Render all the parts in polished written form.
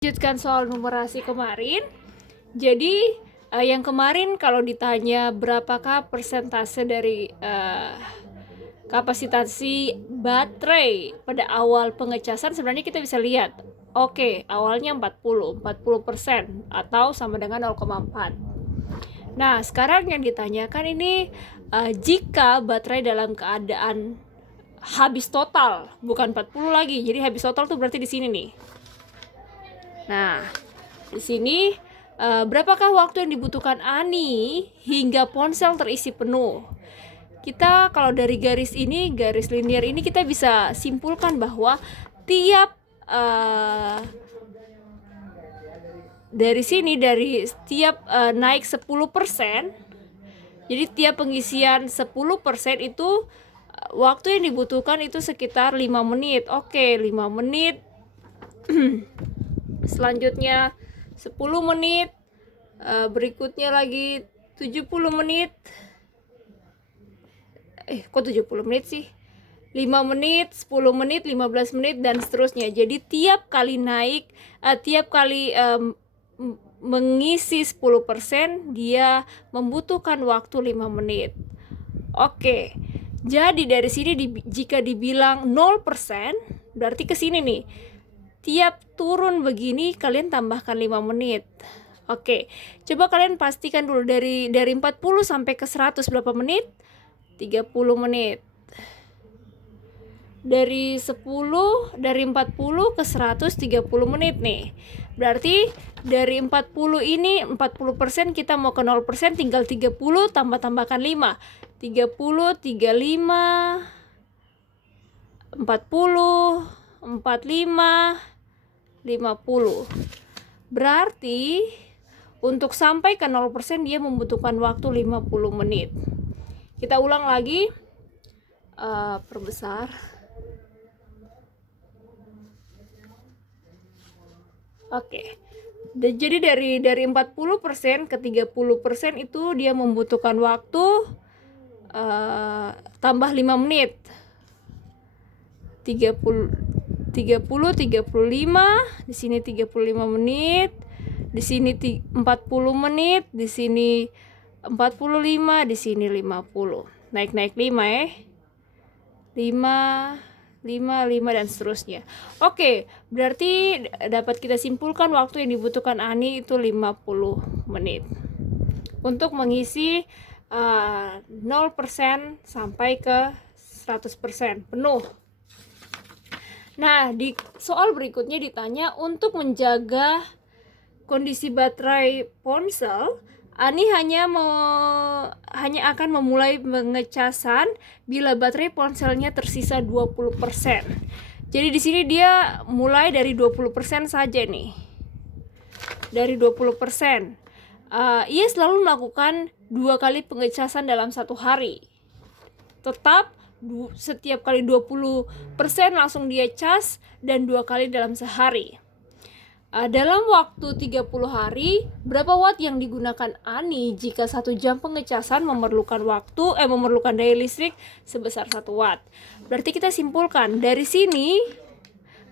Lanjutkan soal numerasi kemarin. Jadi yang kemarin kalau ditanya berapakah persentase dari kapasitasi baterai pada awal pengecasan, sebenarnya kita bisa lihat. Oke, awalnya 40% atau sama dengan 0,4. Nah, sekarang yang ditanyakan ini jika baterai dalam keadaan habis total, bukan 40 lagi. Jadi habis total tuh berarti di sini nih. Nah, di sini berapakah waktu yang dibutuhkan Ani hingga ponsel terisi penuh? Kita kalau dari garis ini, garis linear ini, kita bisa simpulkan bahwa tiap dari sini, dari setiap naik 10%, jadi tiap pengisian 10% itu waktu yang dibutuhkan itu sekitar 5 menit. Oke, 5 menit. Selanjutnya 10 menit. Berikutnya lagi 70 menit. Kok 70 menit sih? 5 menit, 10 menit, 15 menit, dan seterusnya. Jadi tiap kali naik, tiap kali mengisi 10%, dia membutuhkan waktu 5 menit. Oke, jadi dari sini jika dibilang 0%, berarti ke sini nih. Tiap turun begini kalian tambahkan 5 menit. Oke, coba kalian pastikan dulu dari 40 sampai ke 100 berapa menit? 30 menit. Dari 40 ke 130 menit nih. Berarti dari 40 ini 40% kita mau ke 0%, tinggal 30 tambahkan 5. 30, 35, 40, 45, 50. Berarti untuk sampai ke 0% dia membutuhkan waktu 50 menit. Kita ulang lagi. Perbesar. Oke. Jadi dari 40% ke 30% itu dia membutuhkan waktu tambah 5 menit. 30, 35, di sini 35 menit, di sini 40 menit, di sini 45, di sini 50. Naik 5 ya. 5 dan seterusnya. Oke, berarti dapat kita simpulkan waktu yang dibutuhkan Ani itu 50 menit untuk mengisi 0% sampai ke 100% penuh. Nah, di soal berikutnya ditanya untuk menjaga kondisi baterai ponsel, Ani hanya akan memulai pengecasan bila baterai ponselnya tersisa 20%. Jadi di sini dia mulai dari 20% saja nih. Dari 20%. Ia selalu melakukan 2 kali pengecasan dalam 1 hari. Tetap setiap kali 20% langsung dia cas, dan 2 kali dalam sehari. Dalam waktu 30 hari, berapa watt yang digunakan Ani jika 1 jam pengecasan memerlukan daya listrik sebesar 1 watt? Berarti kita simpulkan dari sini,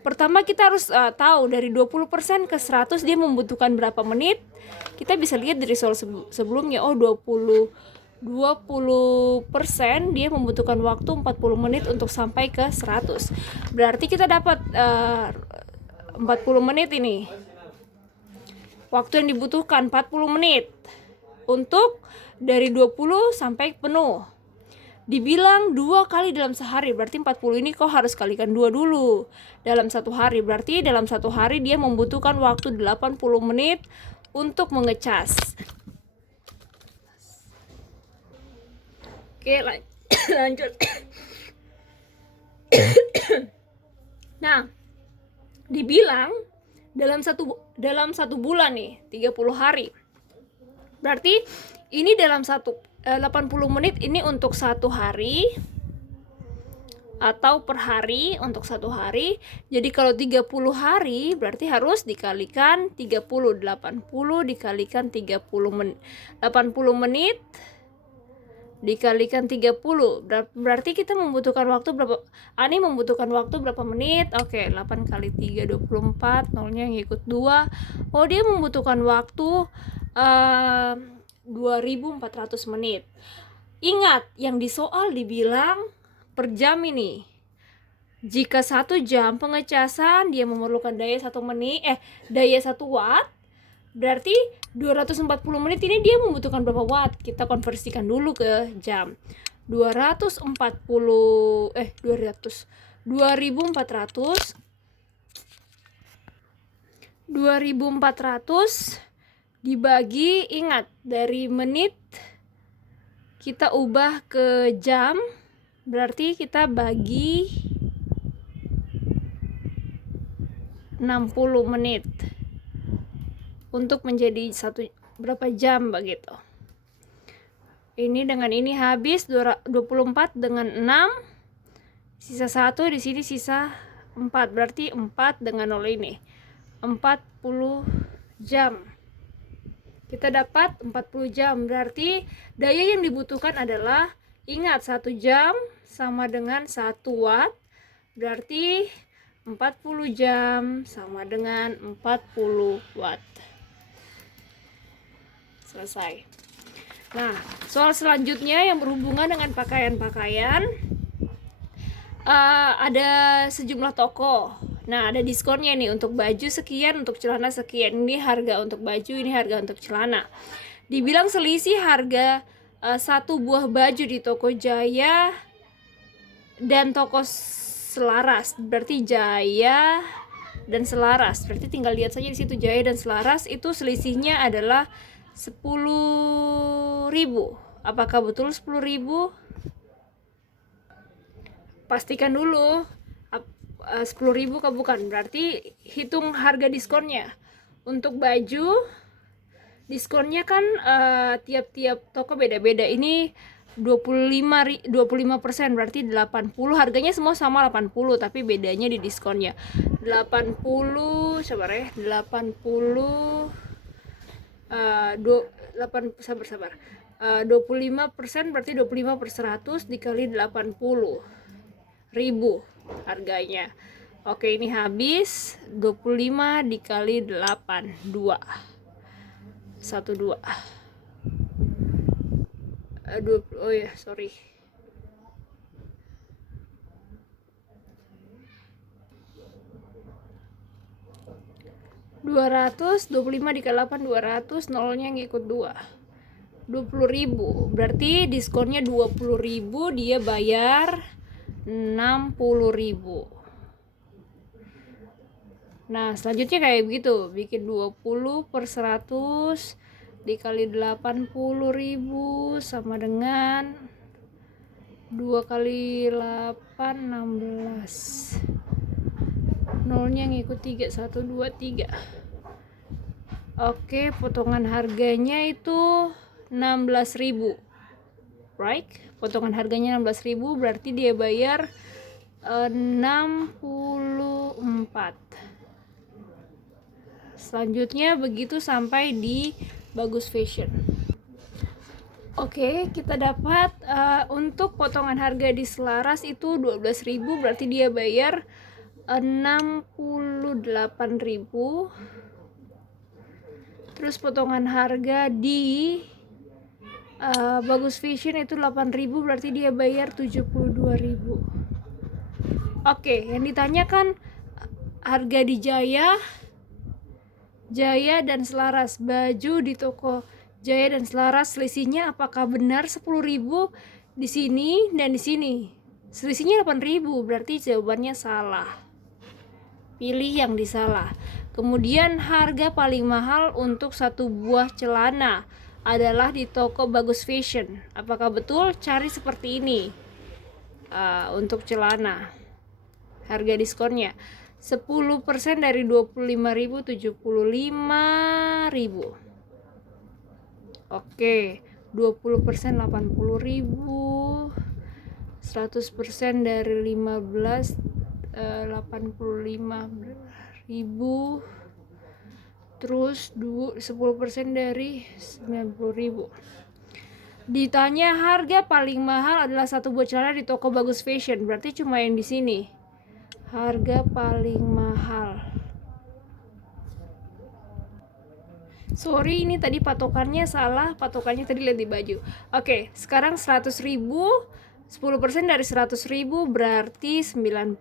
pertama kita harus tahu dari 20% ke 100 dia membutuhkan berapa menit. Kita bisa lihat dari soal sebelumnya, 20% dia membutuhkan waktu 40 menit untuk sampai ke 100. Berarti kita dapat 40 menit ini. Waktu yang dibutuhkan 40 menit untuk dari 20 sampai penuh. Dibilang 2 kali dalam sehari, berarti 40 ini kok harus kalikan 2 dulu dalam 1 hari. Berarti dalam 1 hari dia membutuhkan waktu 80 menit untuk mengecas. Oke, lanjut. Nah, dibilang dalam satu bulan nih, 30 hari. Berarti ini dalam 80 menit ini untuk 1 hari, atau per hari untuk 1 hari. Jadi kalau 30 hari berarti harus dikalikan 30. 80 dikalikan 30 menit. 80 menit dikalikan 30. Berarti kita membutuhkan waktu berapa? Ani membutuhkan waktu berapa menit? Oke, 8 kali 3 24, nolnya ngikut 2. Oh, dia membutuhkan waktu 2400 menit. Ingat, yang di soal dibilang per jam ini. Jika 1 jam pengecasan dia memerlukan daya 1 menit, daya 1 watt, berarti 240 menit ini dia membutuhkan berapa watt? Kita konversikan dulu ke jam. 2400 dibagi, ingat dari menit kita ubah ke jam, berarti kita bagi 60 menit untuk menjadi berapa jam begitu. Ini dengan ini habis 24 dengan 6, sisa 1, di sini sisa 4, berarti 4 dengan 0 ini 40 jam. Kita dapat 40 jam, berarti daya yang dibutuhkan adalah, ingat 1 jam sama dengan 1 watt, berarti 40 jam sama dengan 40 watt. Selesai. Nah, soal selanjutnya yang berhubungan dengan pakaian-pakaian, ada sejumlah toko. Nah, ada diskonnya nih, untuk baju sekian, untuk celana sekian. Ini harga untuk baju, ini harga untuk celana. Dibilang selisih harga satu buah baju di toko Jaya dan toko Selaras. Berarti Jaya dan Selaras. Berarti tinggal lihat saja di situ, Jaya dan Selaras itu selisihnya adalah 10.000. Apakah betul 10.000? Pastikan dulu 10.000 kah bukan. Berarti hitung harga diskonnya. Untuk baju diskonnya kan tiap-tiap toko beda-beda. Ini 25%, berarti 80. Harganya semua sama 80, tapi bedanya di diskonnya. 80, sabar ya. 80 sabar. 25% berarti 25 per 100 dikali 80.000 harganya. Oke, ini habis 25 dikali 8, 2 12. Oh ya, sorry. 200, 25 dikali 8, 200, nolnya ngikut 2. 20.000. Berarti diskonnya 20.000, dia bayar 60.000. Nah, selanjutnya kayak begitu. Bikin 20 per 100 dikali 80.000 sama dengan 2 kali 8, 16. Nolnya ngikut 3, 1, 2, 3. Oke, potongan harganya itu 16.000. Right? Potongan harganya 16.000, berarti dia bayar 64. Selanjutnya begitu sampai di Bagus Fashion. Oke, kita dapat untuk potongan harga di Selaras itu 12.000, berarti dia bayar 68.000. Terus potongan harga di Bagus Fashion itu 8.000, berarti dia bayar 72.000. Oke, yang ditanyakan harga di Jaya dan Selaras. Baju di toko Jaya dan Selaras selisihnya apakah benar 10.000 di sini dan di sini? Selisihnya 8.000, berarti jawabannya salah. Pilih yang disalah. Kemudian harga paling mahal untuk satu buah celana adalah di toko Bagus Fashion. Apakah betul? Cari seperti ini. Untuk celana harga diskonnya 10% dari 25.000, 75.000. Oke, 20% 80.000, 100% dari 15 85.000, terus 10% dari 90.000. Ditanya harga paling mahal adalah satu buah celana di toko Bagus Fashion, berarti cuma yang di sini. Harga paling mahal. Sorry, ini tadi patokannya salah. Patokannya tadi lihat di baju. Oke, sekarang 100.000. 10% dari 100.000 berarti 90.000.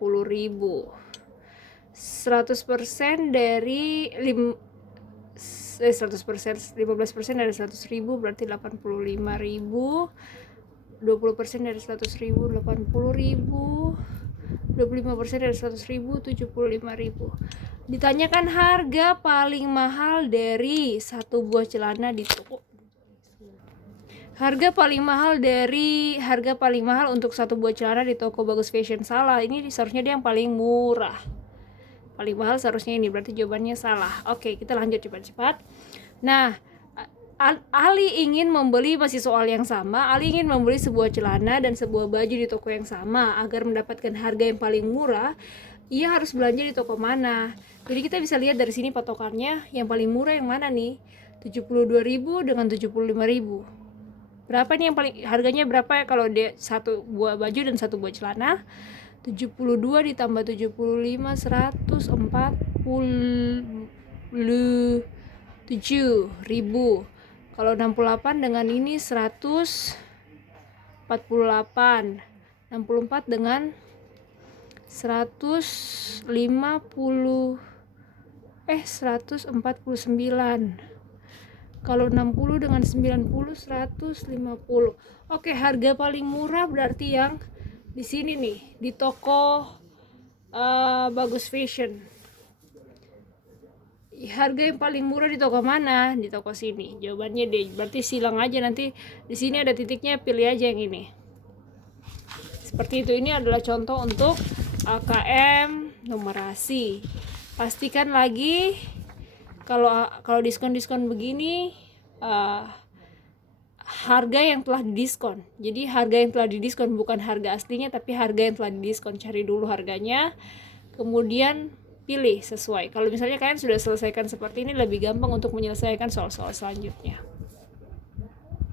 100% dari 15% dari 100.000 berarti 85.000. 20% dari 100.000 80.000. 25% dari 100.000 75.000. Ditanyakan harga paling mahal dari satu buah celana di toko. Harga paling mahal untuk satu buah celana di toko Bagus Fashion. Salah, ini seharusnya dia yang paling murah. Paling mahal seharusnya ini, berarti jawabannya salah. Oke, kita lanjut cepat-cepat. Nah, Ali ingin membeli, masih soal yang sama. Ali ingin membeli sebuah celana dan sebuah baju di toko yang sama. Agar mendapatkan harga yang paling murah, ia harus belanja di toko mana? Jadi kita bisa lihat dari sini patokannya, yang paling murah yang mana nih? 72.000 dengan 75.000. Berapa nih yang paling harganya berapa ya kalau dia satu buah baju dan satu buah celana? 72 ditambah 75 147.000. Kalau 68 dengan ini 148. 64 dengan 149. Kalau 60 dengan 90 150. Oke, harga paling murah berarti yang di sini nih, di toko Bagus Fashion. Harga yang paling murah di toko mana? Di toko sini. Jawabannya D. Berarti silang aja, nanti di sini ada titiknya, pilih aja yang ini. Seperti itu. Ini adalah contoh untuk AKM numerasi. Pastikan lagi kalau diskon-diskon begini harga yang telah didiskon. Jadi harga yang telah didiskon bukan harga aslinya, tapi harga yang telah didiskon. Cari dulu harganya, kemudian pilih sesuai. Kalau misalnya kalian sudah selesaikan seperti ini, lebih gampang untuk menyelesaikan soal-soal selanjutnya.